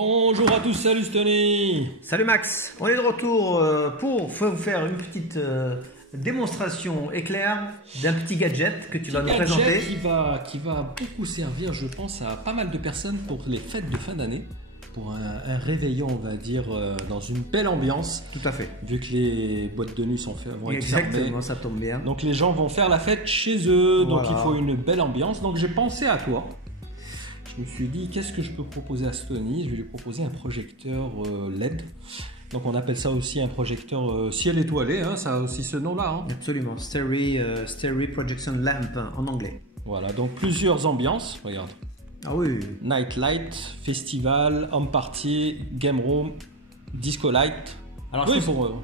Bonjour à tous, salut Stony. Salut Max, on est de retour pour vous faire une petite démonstration éclair d'un petit gadget que tu vas nous présenter. Qui va beaucoup servir, je pense, à pas mal de personnes pour les fêtes de fin d'année. Pour un réveillon, on va dire, dans une belle ambiance. Tout à fait. Vu que les boîtes de nuit vont être fermées. Exactement, ça tombe bien. Donc les gens vont faire la fête chez eux, voilà. Donc il faut une belle ambiance. Donc j'ai pensé à toi. Je me suis dit, qu'est-ce que je peux proposer à Stony? Je vais lui proposer un projecteur LED. Donc on appelle ça aussi un projecteur ciel étoilé, hein, ça a aussi ce nom-là. Hein. Absolument, Starry Projection Lamp en anglais. Voilà, donc plusieurs ambiances, regarde. Ah oui. Night light, festival, home party, game room, disco light. Alors oui,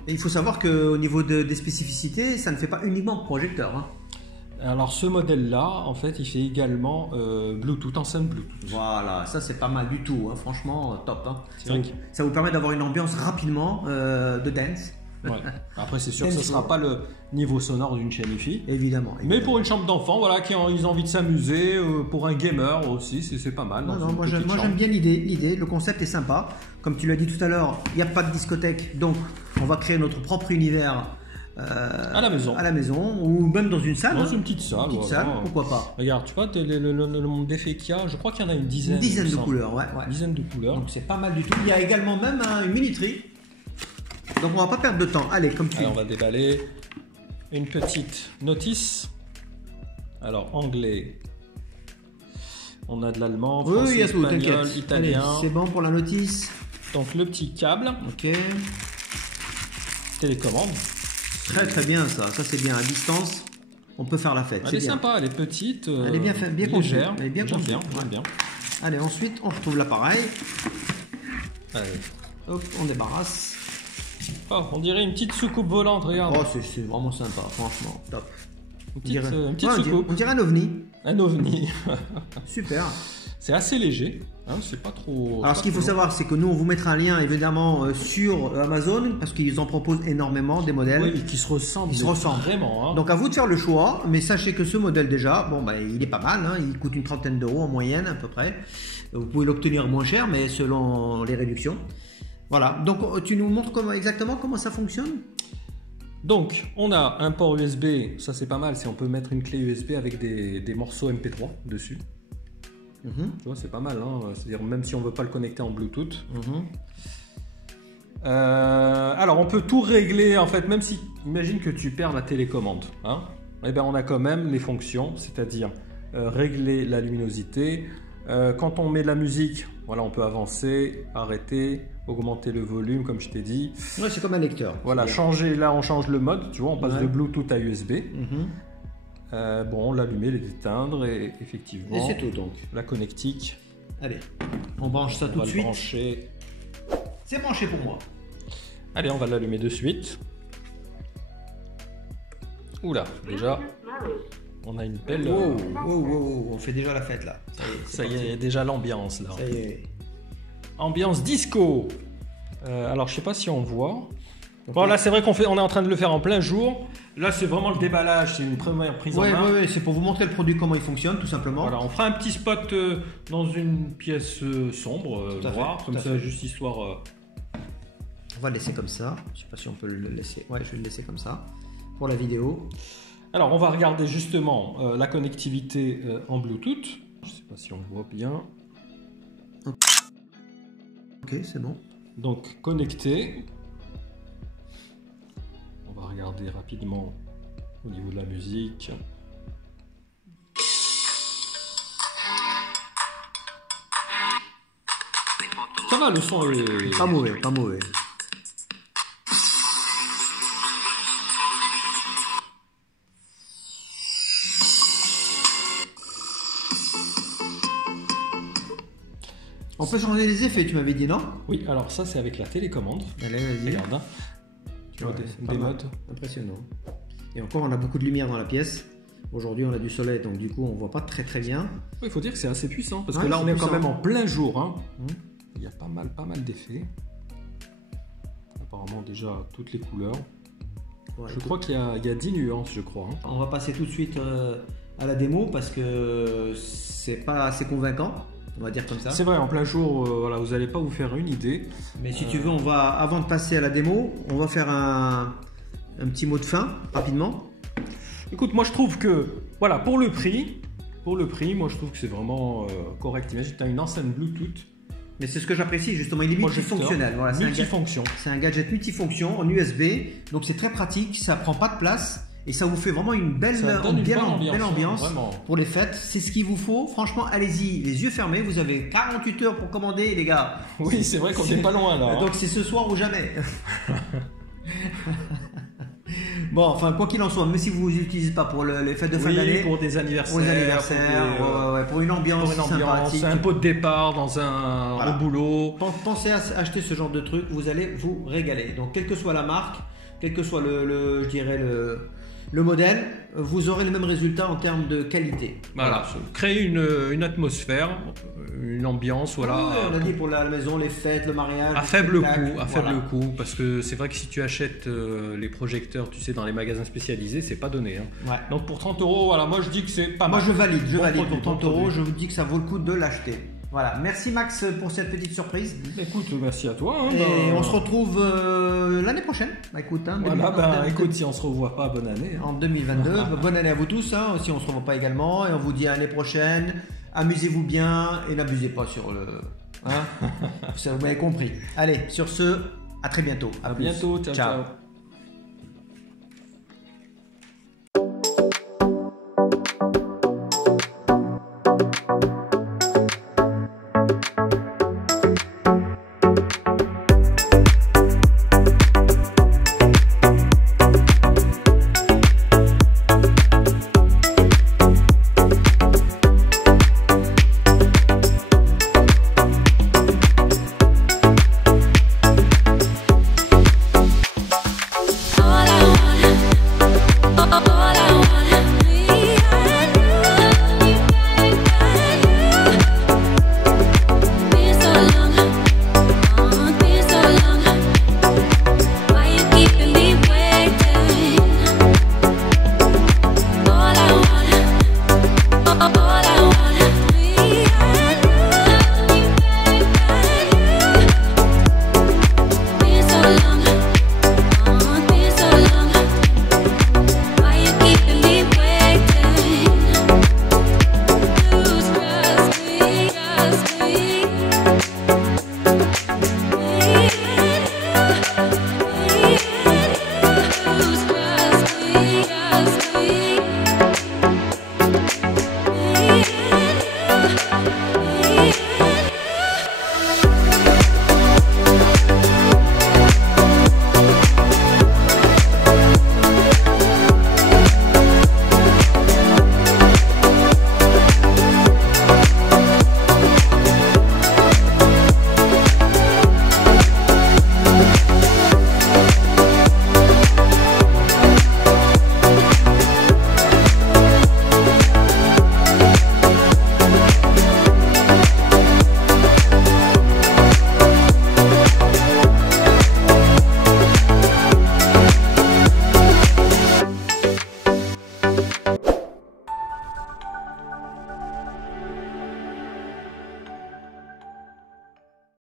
il faut savoir qu'au niveau des spécificités, ça ne fait pas uniquement projecteur. Hein. Alors ce modèle-là, en fait, il fait également Bluetooth, enceinte Bluetooth. Voilà, ça c'est pas mal du tout, hein. Franchement, top. Hein. Ça vous permet d'avoir une ambiance rapidement de dance. Ouais. Après, c'est sûr que ce ne sera pas le niveau sonore d'une chaîne hi-fi. Évidemment. Mais pour une chambre d'enfant, voilà, ils ont envie de s'amuser, pour un gamer aussi, c'est pas mal. Non, moi j'aime bien l'idée, le concept est sympa. Comme tu l'as dit tout à l'heure, il n'y a pas de discothèque, donc on va créer notre propre univers. À la maison ou même dans une salle. Dans une petite salle. Pourquoi pas. Regarde, tu vois, le nombre d'effets qu'il y a, je crois qu'il y en a une dizaine. Une dizaine de couleurs, ouais. Une dizaine de couleurs. Donc c'est pas mal du tout. Il y a également même une minuterie. Donc on va pas perdre de temps. Allez, comme tu dis. On va déballer une petite notice. Alors, anglais. On a de l'allemand, français, il y a tout, espagnol, italien. C'est bon pour la notice. Donc le petit câble. Ok. Télécommande. Très bien ça c'est bien à distance, on peut faire la fête. Elle est sympa, elle est petite, elle est bien légère, elle est bien conçue. J'aime bien. Allez, ensuite on retrouve l'appareil. Allez. Hop, on débarrasse. Oh, on dirait une petite soucoupe volante, regarde. Oh, c'est vraiment sympa, franchement, top. Une petite soucoupe. On dirait un ovni. Un ovni. Super. C'est assez léger, hein, c'est pas trop. Alors ce qu'il faut savoir, c'est que nous on vous mettra un lien évidemment sur Amazon parce qu'ils en proposent énormément des modèles. Oui, qui se ressemblent. Vraiment. Hein. Donc à vous de faire le choix, mais sachez que ce modèle déjà, il est pas mal, hein, il coûte une trentaine d'euros en moyenne à peu près. Vous pouvez l'obtenir moins cher, mais selon les réductions. Voilà. Donc tu nous montres exactement comment ça fonctionne. Donc on a un port USB, ça c'est pas mal, on peut mettre une clé USB avec des morceaux MP3 dessus. Tu vois, c'est pas mal, hein. C'est-à-dire même si on veut pas le connecter en Bluetooth. Alors on peut tout régler en fait, même si imagine que tu perds la télécommande, hein, et ben on a quand même les fonctions, c'est-à-dire régler la luminosité. Quand on met de la musique, voilà, on peut avancer, arrêter, augmenter le volume comme je t'ai dit. Ouais, c'est comme un lecteur. Voilà, changer, là on change le mode, tu vois, on passe de Bluetooth à USB. Bon, l'allumer, l'éteindre et effectivement. Et c'est tout donc. La connectique. Allez, on branche ça tout de suite. Brancher. C'est branché pour moi. Allez, on va l'allumer de suite. Oula, déjà, on a une belle. On fait déjà la fête là. Ça y est, il y a déjà l'ambiance là. Ça y est. Ambiance disco. Alors, je sais pas si on voit. Bon, là, c'est vrai on est en train de le faire en plein jour. Là, c'est vraiment le déballage, c'est une première prise en main. Oui, c'est pour vous montrer le produit, comment il fonctionne, tout simplement. Voilà, on fera un petit spot dans une pièce sombre, noire, comme ça, juste histoire. On va le laisser comme ça. Je sais pas si on peut le laisser. Ouais, je vais le laisser comme ça pour la vidéo. Alors, on va regarder justement la connectivité en Bluetooth. Je sais pas si on voit bien. Ok, c'est bon. Donc, connecté. On va regarder rapidement au niveau de la musique. Ça va, le son est... Pas mauvais, pas mauvais. On peut changer les effets, tu m'avais dit, non? Oui, alors ça c'est avec la télécommande. Allez, vas-y. Regarde, hein. Tu vois des modes. Impressionnant. Et encore, on a beaucoup de lumière dans la pièce. Aujourd'hui, on a du soleil, donc du coup, on voit pas très bien. Il faut dire que c'est assez puissant, parce que là, on est quand même en plein jour. Hein. Il y a pas mal d'effets. Apparemment, déjà, toutes les couleurs. Ouais, je crois qu'il y a 10 nuances, je crois. Hein. On va passer tout de suite à la démo, parce que c'est pas assez convaincant. on va dire comme ça. C'est vrai, en plein jour, voilà, vous n'allez pas vous faire une idée. Mais si tu veux, avant de passer à la démo, on va faire un petit mot de fin, rapidement. Écoute, moi je trouve que, voilà, pour le prix, moi je trouve que c'est vraiment correct. Imagine, tu as une enceinte Bluetooth. Mais c'est ce que j'apprécie justement, il est multifonctionnel. Voilà, multifonction. C'est un gadget multifonction en USB, donc c'est très pratique, ça prend pas de place et ça vous fait vraiment une belle ambiance pour les fêtes. C'est ce qu'il vous faut. Franchement, allez-y, les yeux fermés. Vous avez 48 heures pour commander, les gars. Oui, c'est vrai qu'on n'est pas loin là. Donc c'est ce soir ou jamais. Bon, enfin, quoi qu'il en soit, même si vous n'utilisez pas pour les fêtes de fin d'année, pour des anniversaires, pour une ambiance sympathique, un pot de départ dans au boulot. Pensez à acheter ce genre de truc, vous allez vous régaler. Donc, quelle que soit la marque, quel que soit je dirais le modèle, vous aurez le même résultat en termes de qualité. Voilà. Créer une atmosphère, une ambiance, voilà. Oui, on a dit pour la maison, les fêtes, le mariage. À faible coût, parce que c'est vrai que si tu achètes les projecteurs, tu sais, dans les magasins spécialisés, c'est pas donné. Hein. Ouais. Donc pour 30 €, voilà, moi je dis que c'est pas mal. Moi je valide pour 30 €, je vous dis que ça vaut le coup de l'acheter. Voilà, merci Max pour cette petite surprise. Écoute, merci à toi. Et on se retrouve l'année prochaine. Écoute, écoute, si on se revoit pas, bonne année. En 2022, bonne année à vous tous. Si on se revoit pas également, et on vous dit à l'année prochaine. Amusez-vous bien et n'abusez pas sur le. Vous m'avez compris. Allez, sur ce, à très bientôt. À bientôt. Ciao.